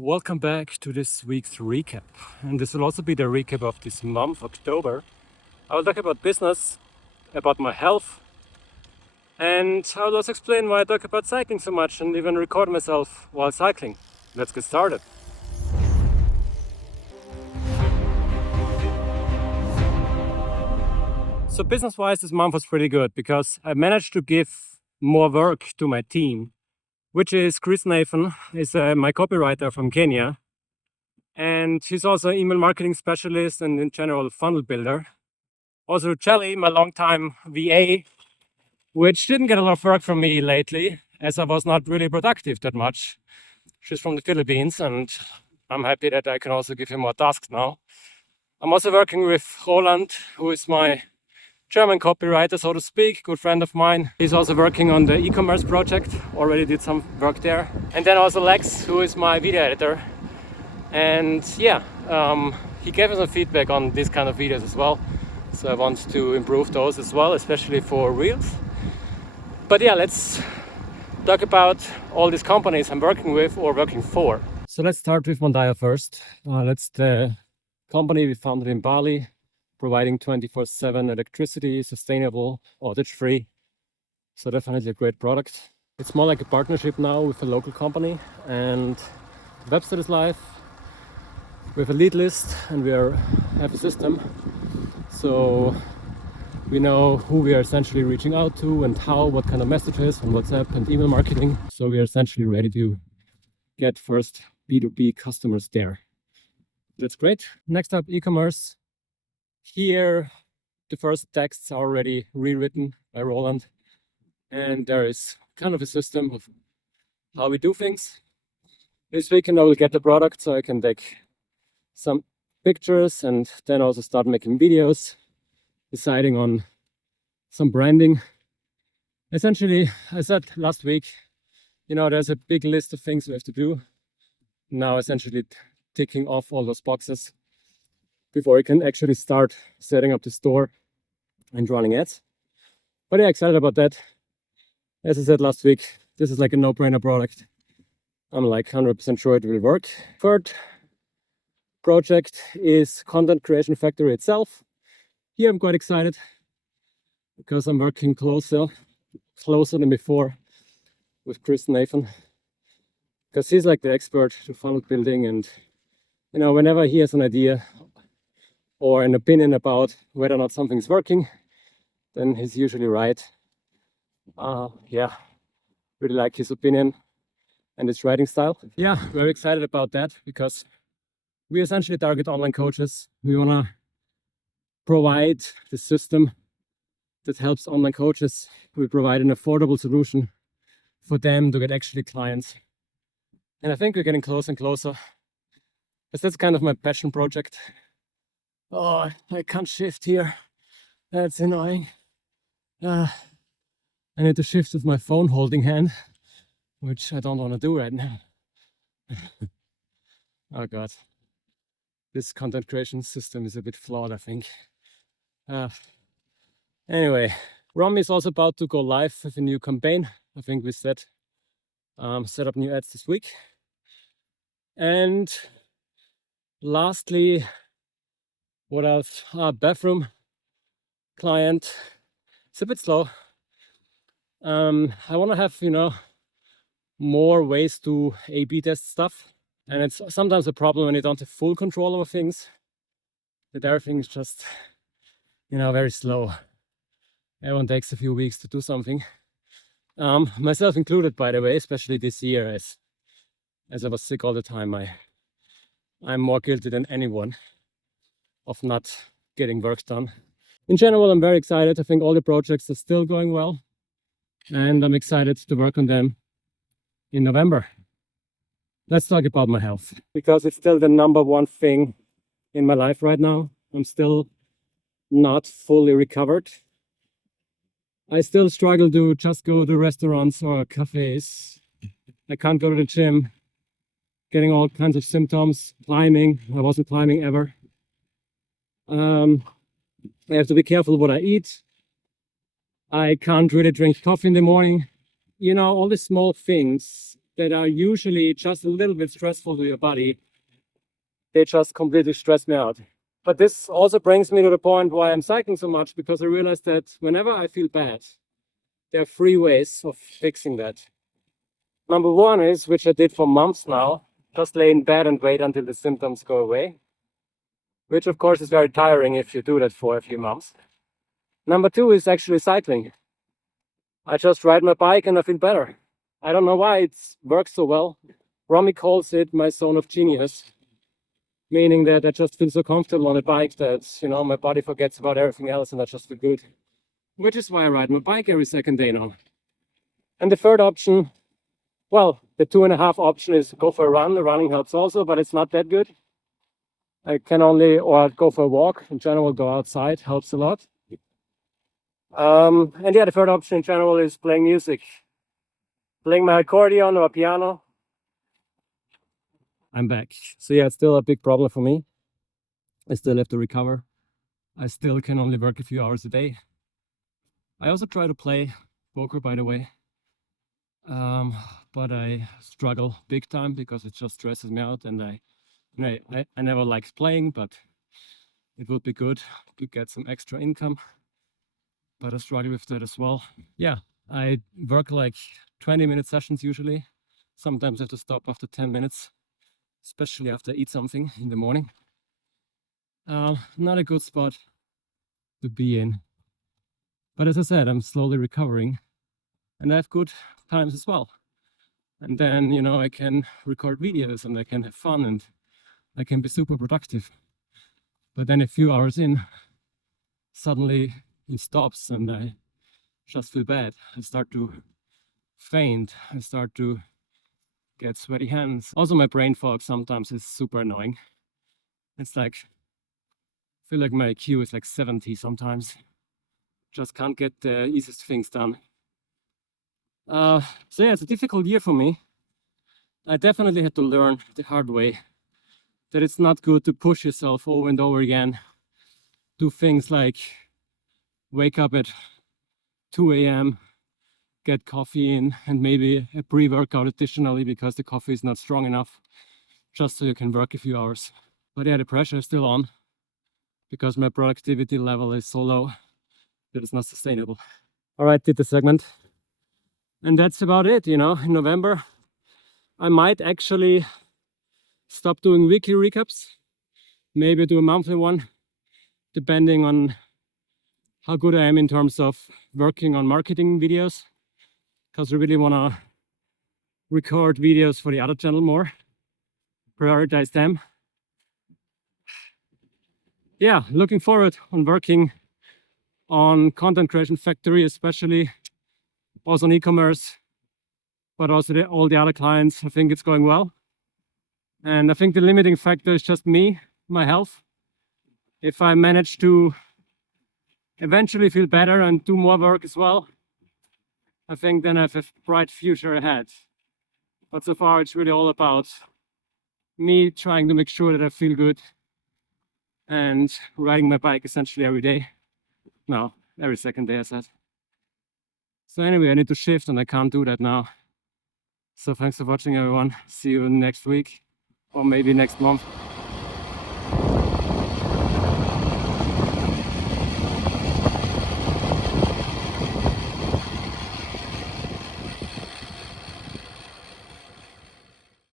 Welcome back to this week's recap. And this will also be the recap of this month, October. I will talk about business, about my health, and I will also explain why I talk about cycling so much and even record myself while cycling. Let's get started. So business-wise, this month was pretty good because I managed to give more work to my team, which is Chris Nathan, is my copywriter from Kenya. And he's also an email marketing specialist and in general funnel builder. Also Chelly, my longtime VA, which didn't get a lot of work from me lately as I was not really productive that much. She's from the Philippines and I'm happy that I can also give him more tasks now. I'm also working with Roland, who is my German copywriter, so to speak, good friend of mine. He's also working on the e-commerce project, already did some work there. And then also Lex, who is my video editor. And yeah, he gave us some feedback on these kind of videos as well. So I want to improve those as well, especially for Reels. But yeah, let's talk about all these companies I'm working with or working for. So let's start with Mandaya first. That's the company we founded in Bali, providing 24/7 electricity, sustainable, outage-free. So definitely a great product. It's more like a partnership now with a local company, and the website is live. We have a lead list and we have a system. So we know who we are essentially reaching out to and how, what kind of messages on WhatsApp and email marketing. So we are essentially ready to get first B2B customers there. That's great. Next up, e-commerce. Here, the first texts are already rewritten by Roland. And there is kind of a system of how we do things. This weekend I will get the product so I can take some pictures and then also start making videos, deciding on some branding. Essentially, I said last week, there's a big list of things we have to do. Now essentially ticking off all those boxes before we can actually start setting up the store and running ads. But yeah, excited about that. As I said last week, this is like a no-brainer product. I'm like 100% sure it will work. Third project is Content Creation Factory itself. Here I'm quite excited because I'm working closer than before with Chris Nathan, because he's like the expert to funnel building, and whenever he has an idea or an opinion about whether or not something's working, then he's usually right. Yeah, really like his opinion and his writing style. Yeah, very excited about that because we essentially target online coaches. We want to provide the system that helps online coaches. We provide an affordable solution for them to get actually clients. And I think we're getting closer and closer, because that's kind of my passion project. Oh, I can't shift here. That's annoying. I need to shift with my phone holding hand, which I don't want to do right now. Oh God. This content creation system is a bit flawed, I think. Anyway, Rom is also about to go live with a new campaign. I think we set up new ads this week. And lastly, what else? Bathroom client. It's a bit slow. I want to have, more ways to A/B test stuff. And it's sometimes a problem when you don't have full control over things, that everything is just, very slow. Everyone takes a few weeks to do something. Myself included, by the way, especially this year, as I was sick all the time. I'm more guilty than anyone of not getting work done. In general, I'm very excited. I think all the projects are still going well, and I'm excited to work on them in November. Let's talk about my health, because it's still the number one thing in my life right now. I'm still not fully recovered. I still struggle to just go to restaurants or cafes. I can't go to the gym. Getting all kinds of symptoms. Climbing. I wasn't climbing ever. I have to be careful what I eat. I can't really drink coffee in the morning. All these small things that are usually just a little bit stressful to your body, they just completely stress me out. But this also brings me to the point why I'm cycling so much, because I realized that whenever I feel bad, there are 3 ways of fixing that. Number one is, which I did for months now, just lay in bed and wait until the symptoms go away, which of course is very tiring if you do that for a few months. Number two is actually cycling. I just ride my bike and I feel better. I don't know why it works so well. Romika calls it my zone of genius, meaning that I just feel so comfortable on a bike that, you know, my body forgets about everything else and I just feel good. Which is why I ride my bike every second day now. And the third option, well, the 2.5 option is go for a run. The running helps also, but it's not that good. I can only, or go for a walk. In general, go outside, helps a lot. And yeah, the third option in general is playing music. Playing my accordion or piano. I'm back. So yeah, it's still a big problem for me. I still have to recover. I still can only work a few hours a day. I also try to play poker, by the way. But I struggle big time because it just stresses me out, and I never liked playing, but it would be good to get some extra income. But I struggle with that as well. Yeah, I work like 20-minute sessions usually. Sometimes I have to stop after 10 minutes, especially after I eat something in the morning. Not a good spot to be in. But as I said, I'm slowly recovering and I have good times as well. And then, you know, I can record videos and I can have fun and I can be super productive. But then a few hours in, suddenly it stops and I just feel bad. I start to faint. I start to get sweaty hands. Also, my brain fog sometimes is super annoying. It's like, I feel like my IQ is like 70 sometimes. Just can't get the easiest things done. So yeah, it's a difficult year for me. I definitely had to learn the hard way that it's not good to push yourself over and over again. Do things like wake up at 2 a.m., get coffee in, and maybe a pre-workout additionally because the coffee is not strong enough, just so you can work a few hours. But yeah, the pressure is still on because my productivity level is so low that it's not sustainable. All right, did the segment. And that's about it, you know. In November, I might actually stop doing weekly recaps, maybe do a monthly one, depending on how good I am in terms of working on marketing videos, because I really want to record videos for the other channel more, prioritize them. Yeah, looking forward on working on content creation factory, especially also on e-commerce, but also all the other clients. I think it's going well. And I think the limiting factor is just me, my health. If I manage to eventually feel better and do more work as well, I think then I have a bright future ahead. But so far it's really all about me trying to make sure that I feel good and riding my bike essentially every day. No, every second day I said. So anyway, I need to shift and I can't do that now. So thanks for watching everyone. See you next week or maybe next month.